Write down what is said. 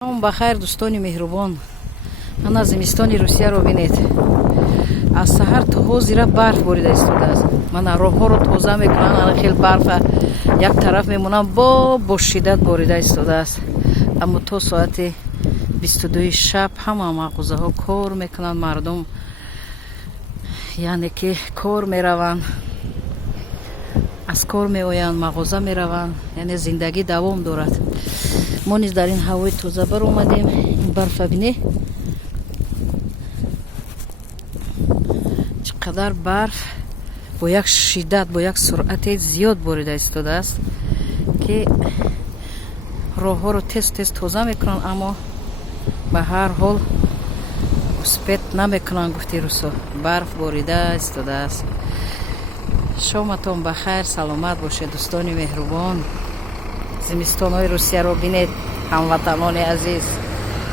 Бахайр дӯстони меҳрубон, ана зимистони Русияро бинед. Аз саҳар то ҳозира барф борида истодааст. Мана роҳҳоро тоза мекунам, ана хел барфа як тараф мемонам бо шиддат борида истодааст. Аммо то соати 22 шаб ҳама мағозаҳо кор мекунанд, мардум яъне ки кор мераванд, аз кор меоянд, мағоза мераванд, яъне зиндагӣ давом дорад. мо низ дар ин ҳавои тоза баромадем. ин барфа бинӣ чӣ қадар барф бо як шиддат, бо як суръати зиёд борида истодааст, ки роҳҳоро тез тез тоза мекунанд, аммо ба ҳар ҳол успет намекунанд. гуфти рӯсо барф борида истодааст. шоматон бахайр, саломат бошед дӯстони меҳрубон. зимистонои Русияро бинед, ҳамватанони азиз.